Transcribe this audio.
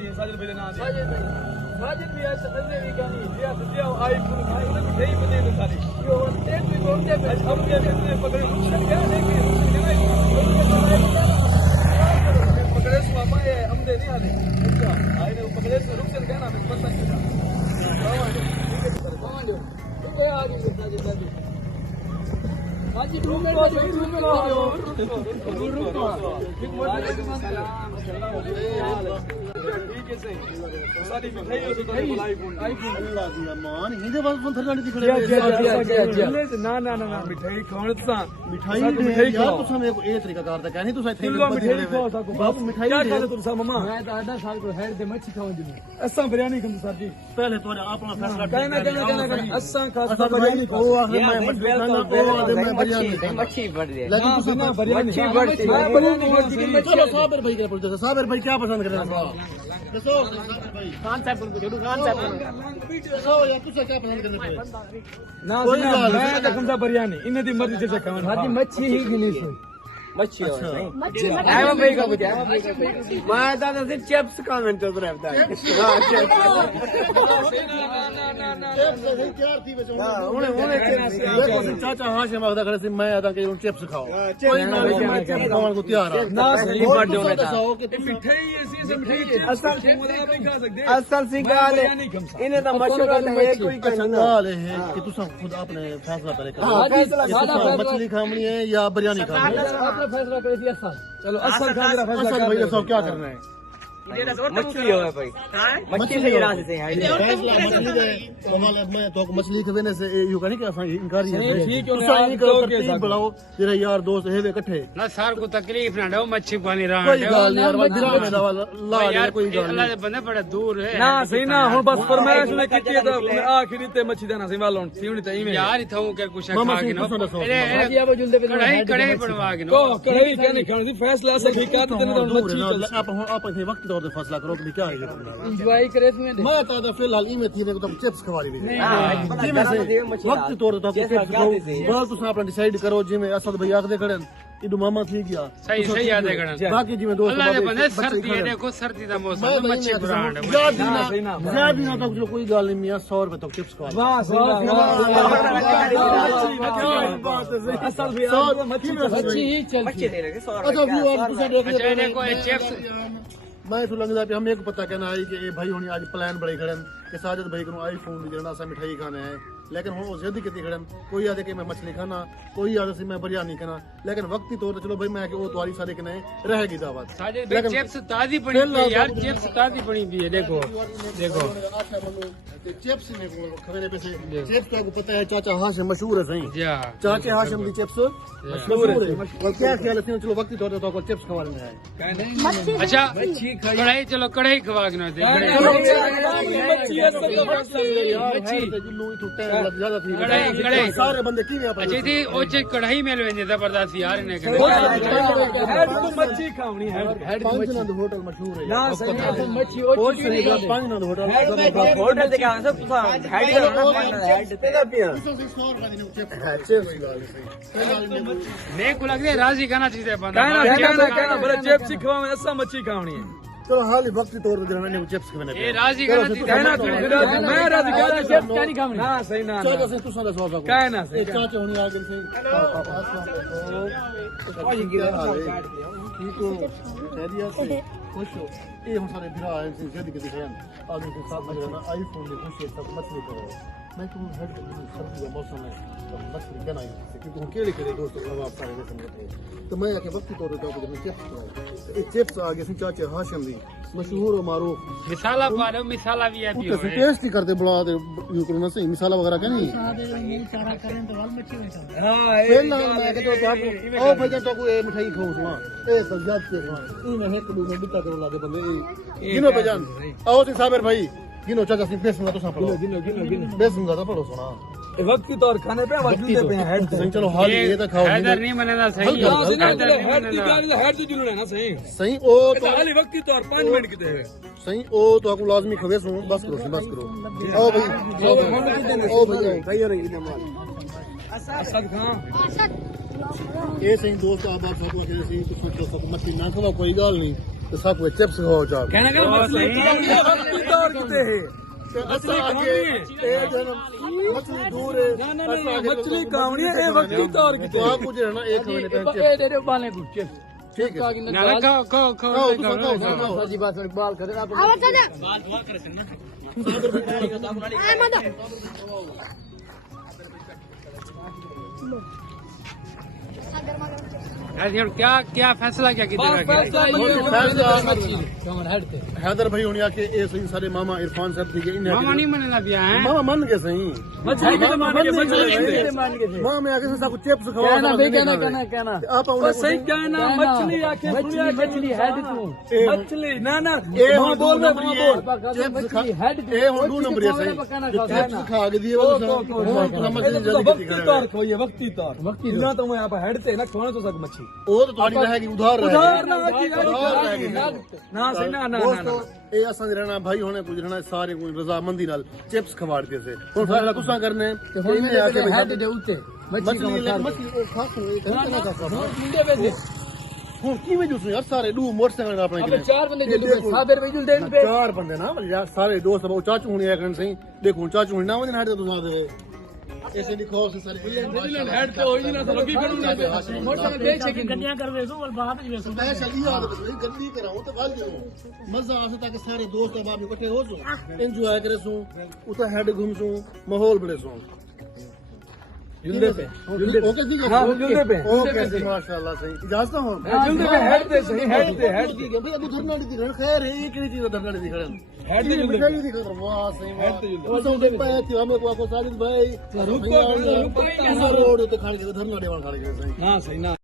खानी है साजिद भाई ना दे साजिद भी ऐसे बंदे भी गानी दिया से दिया आईफोन खाई ना नहीं बने तो सारी यो एक भी घूमते पे हम के में पकड़े क्या लेके पकड़े सो मामा ये हम दे नहीं आले अच्छा आई ने पकड़े सो रुक चल गया ना मैं पता नहीं कौन तू क्या आ गई साजिद भाई साजिद रूम में ठीक है सही सारी मिठाई हो तो आईफोन अल्लाह दी मान हिंदे बस सुन थरगानी दिखड़े ना ना ना ना मिठाई खाण सा मिठाई यार तुसा मेरे को ए तरीका करदा कहनी तुसा इथे मिठाई खाओ साको बाप मिठाई क्या खाते तुसा मम्मा मैं तो आधा साल को हेड दे मच्छी खाऊं जी असा बिरयानी खंद सर जी पहले तोरे अपना फैसला कहना असा खासा बिरयानी ओ आखिर मैं बिरयानी मच्छी बढ़ दे लेकिन तुसा ना बिरयानी चलो साबिर भाई के पूछो साबिर भाई क्या पसंद कर रहे हैं दसो खान साहब को छोड़ो खान साहब दसो यार तुसा क्या पसंद करने पे ना मैं तो खमसा बिरयानी इन्हें दी मर्जी से खावन हाजी मच्छी ही गिनी से मच्छी और मच्छी आवा भाई का बुझा मैं दादा से चिप्स कमेंट कर रहा था हां चिप्स क्या थी बचो उन्हें देखो चाचा हाशिम आखदा खड़े से मैं आदा के चिप्स खाओ कोई ना चिप्स खावन को तैयार है ना सही बर्थडे होने था मिठाई ऐसी से मिठाई असल से मुदा नहीं खा सकते असल सी गाल है इन्हें तो मशवरा है कोई गाल है कि तुम खुद अपने फैसला करे मछली खानी है या बिरयानी खानी है फैसला कर दिया असल चलो असल का मेरा फैसला कर भाई सब क्या करना है मछली हो भाई मच्छी से रास्ते से है फैसला मछली दे कमाल मैं तो मछली के वेने से यू कनी के असा इनकारी है ठीक है तरतीब बुलाओ तेरे यार दोस्त हेवे इकट्ठे ना सार को तकलीफ ना दो मच्छी पानी रहा कोई गाल यार वदरा में दवा ला यार कोई गाल अल्लाह दे बंदे बड़ा दूर है ना सही ना हुन बस फरमाइश ने कीती है तो आखिरी ते मच्छी देना सही वालों सीवनी ते इवें यार इथों के कुछ खा के ना अरे अब जुलदे पे कढ़ाई बनवा के को कढ़ाई क्या नहीं खानी फैसला से ठीक है तो मच्छी आप इसे वक्त दो फैसला करो कि क्या है एंजॉय करे इसमें मैं तो फिलहाल ई में थी ने तो चिप्स खवारी भी वक्त तौर तो चिप्स खाओ बाल तुम अपना डिसाइड करो जिमें असद भाई आखदे खड़े इदु मामा थी गया सही सही याद है गण बाकी जिमें दोस्त अल्लाह ने बंदे सर्दी है देखो सर्दी दा मौसम मच्छी ब्रांड ज्यादा ना तो कोई गाल नहीं मियां 100 रुपए तक चिप्स खवा वाह बात है असल भी मच्छी ही चलती मच्छी दे रहे 100 अच्छा देखो ये चिप्स मैं तो लगता है हम एक पता कहना है कि ये भाई होनी आज प्लान बड़े खड़े कि साजिद भाई को आईफोन देना सा मिठाई खाना है लेकिन वो जिद कितनी खड़े कोई आदे कि मैं मछली खाना कोई आदे से मैं बिरयानी खाना लेकिन वक्ती तौर पर चलो भाई मैं कि वो तुम्हारी सारे के रहेगी दावत लेकिन चिप्स ताजी पड़ी है यार चिप्स ताजी पड़ी भी है देखो देखो चिप्स में खवेरे पे से चिप्स तो आपको पता है चाचा हाशिम मशहूर है सही चाचा हाशिम की चिप्स मशहूर है और क्या ख्याल है चलो वक्ती तौर पर तो चिप्स खवा लेना है अच्छा कढ़ाई चलो कढ़ाई खवा के ना दे कढ़ाई सारे बंदे की अच्छा थी ओ चे कढ़ाई में लेने जबरदस्त यार ने हेड तो मच्छी खावनी है हेड पंचनंद होटल मशहूर है ना सही मच्छी ओ पंचनंद होटल होटल देखा सब हेड मैं को लग रहा राजी खाना चाहिए बंदा कहना बड़ा चिप्स खावा में ऐसा मच्छी खावनी है चलो हाल ही वक्त तौर पर मैंने चिप्स खाने ये राजी खाना कहना मैं राजी कहना चिप्स क्या नहीं खावनी ना सही ना चलो से तू सादा सवाल कहना सही चाचा होनी आगे से ठीक हो खैरियत से खुश हो ये हम सारे भिरा आए से जल्दी के दिखाएं आगे के साथ में रहना आईफोन में खुश है सब मछली करो मैं तुम हेड सर्दी का मौसम है मछली कहना है क्योंकि हम केड़े दोस्तों को आप सारे वैसे होते हैं तो मैं आके वक्त तौर पर आपको चिप्स ये चिप्स आगे से चाचा हाशिम दी मशहूर और मारूफ मिसाला पारो मिसाला भी आती है टेस्ट ही करते बुला दे यू करना सही मिसाला वगैरह क्या नहीं हां ये ना मैं के तो आपको ओ भाई तो को मिठाई खाऊं सुना ए सजाद के ई में एक दो में बिता करो लागे बंदे गिनो पे जान आओ से साबिर भाई गिनो चाचा से बेस ना तो सा पढ़ो गिनो बेस ना तो पढ़ो सुना ए वक्त की तौर खाने पे वजूदे पे हेड चलो हाल ये तो खाओ हैदर नहीं मनेना सही हेड की गाल हेड जो जुलना ना सही सही ओ तो खाली वक्त की तौर 5 मिनट की दे सही ओ तो आपको लाजमी खवे सुन बस करो आओ भाई ओ भाई कहियो रे इने माल असद खां ये सही दोस्त आप सब को सही तो सोचो सब मत ना खवा कोई गाल नहीं ਤੇ ਸਭ ਕੁਝ ਚਿਪਸ ਖਾਓ ਚਾਹ कहना क्या मछली वक्ती तौर किते है ਮਛਲੀ ਦੂਰ ਹੈ ना ना नहीं मछली कावनी है ये वक्ती तौर किते ਆ ਕੁਝ ਹੈ ਨਾ ਇੱਕ ਮਿੰਟ ए दे दे बाले कुछ ਠੀਕ ਹੈ ना खाओ खाओ खाओ ਖਾਓ सजी बात बाल करे आप यार क्या क्या फैसला क्या किधर आ गया हैदर भाई होने आके ये सही सारे मामा इरफान साहब थी इन्हें मामा नहीं मनना दिया है मामा मन के सही मछली के मान के मछली मान के मामा में आके सब कुछ चिप्स खवा कहना भाई कहना आप बस सही कहना मछली आके मछली हेड तू मछली ना ना ए मां बोल रहा मां बोल मछली हेड ए हुन दो नंबर है सही चिप्स खा के दिए वो मछली जल्दी वक्ती तौर खोइए वक्ती तौर इतना तो मैं यहाँ पर हेड से ना खोने तो सक मछली वो तो थोड़ी रहेगी उधार उधार रहेगी ना ना सही ना ना दोस्तों ਇਹ ਅਸਾਂ ਦੇ ਰਹਿਣਾ ਭਾਈ ਹੋਣੇ ਕੁਝ ਰਹਿਣਾ ਸਾਰੇ ਕੋਈ ਰਜ਼ਾਮੰਦੀ ਨਾਲ ਚਿਪਸ ਖਵਾੜਦੇ ਸੇ ਹੁਣ ਸਾਡਾ ਗੁੱਸਾ ਕਰਨੇ ਇਹਨੇ ਆ ਕੇ हेड दे उते ਮਛਲੀ ਉਹ ਖਾ मुंडे पे दे ਹੁਣ ਕਿਵੇਂ ਜੁਸ ਯਾਰ ਸਾਰੇ ਦੂ ਮੋਟਰਸਾਈਕਲ ਆਪਣੇ अबे चार बंदे जल्दी साबिर भाई जल्दी दे पे ਚਾਰ ਬੰਦੇ ਨਾ ਯਾਰ ਸਾਰੇ ਦੋਸਤ ਉਹ ਚਾਚੂ ਹੁਣੇ ਆ ਕਰਨ ਸਹੀ ਦੇਖੋ ਚਾਚੂ ਹੁਣੇ ਨਾ ਉਹਦੇ ਨਾਲ ਤੁਸੀਂ ਆਦੇ ऐसे लिखो से सारे हेड तो होई ना तो लगी करूंगा मोटरसाइकिल बेच के गड्डियां कर वेसो और बाहर भी वेसो मैं चली याद भाई गंदी कराऊं तो बाल करो मजा आसे ताकि सारे दोस्त बाप इकट्ठे हो सो एंजॉय करे सो उता हेड घूम सो माहौल बड़े सो जुल्दे पे ओके ठीक है हां जुल्दे पे ओके माशाल्लाह सही इजाजत हो जुल्दे पे हेड दे सही हेड दे भाई अभी धरना दी खड़न खैर है एक चीज धरना दी खड़न हेड दे जुल्दे मिठाई दी खड़न वाह सही हेड दे जुल्दे वो तो पे थी हमें को साजिद भाई रुको रोड पे खड़ के धरना देवान खड़ के सही हां सही ना